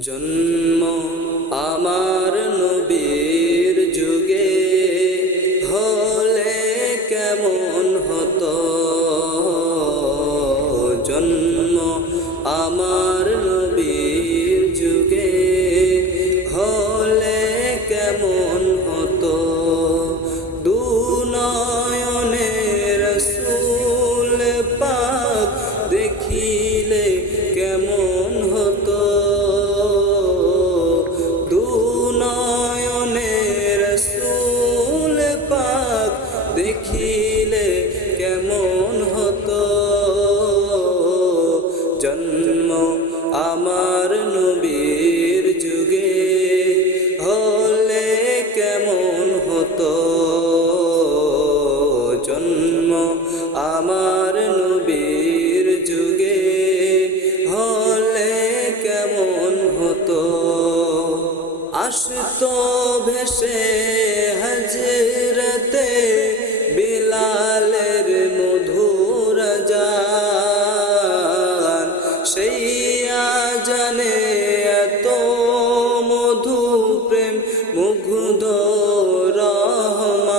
জন্ম আমার নবীর যুগে হলে কেমন হতো? জন্ম আমার নবীর যুগে হলে কেমন হতো? দু নয়নের রসুল পাক দেখিলে দেখিলে কেমন হতো? জন্ম আমার নবীর যুগে হলে কেমন হতো? জন্ম আমার নবীর যুগে হলে কেমন হতো? আসতো ভেসে মুগ্ধ রহমান।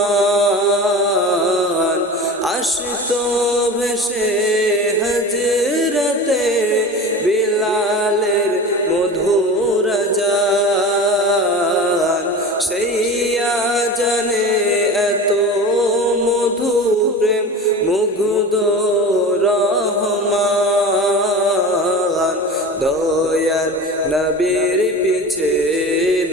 আসতো ভেসে হজরতে বিলালের মধুর জান। সেইয়া জানে এত মধু প্রেম মুগ্ধ রহমান। দয়ার নবীর পিছে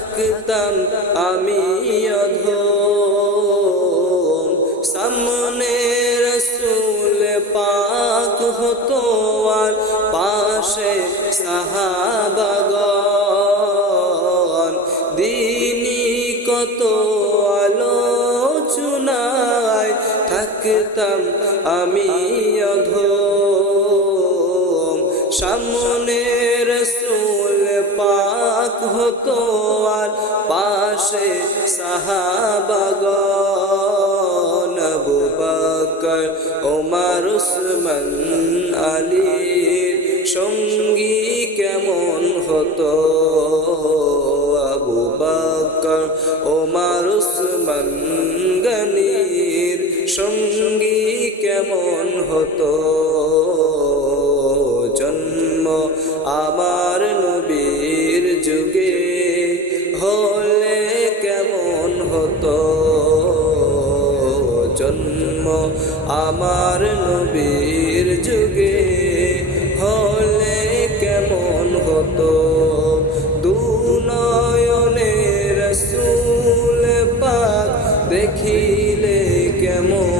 থাকতাম আমি সামনে রসুল পাক হতো আর পাশে সাহাবাগন দিনী কত আলোচনায় থাকতাম আমি অধম। সামনে পাক পাশে সাহাবাগন আবু বকর, ওমর, উসমান সঙ্গী কেমন হতো? আবু বকর, ওমর, উসমান গনির সঙ্গী কেমন হতো? আমার নবীর যুগে হলে কেমন হতো? দু নয়নের রসুল পাক দেখিলে কেমন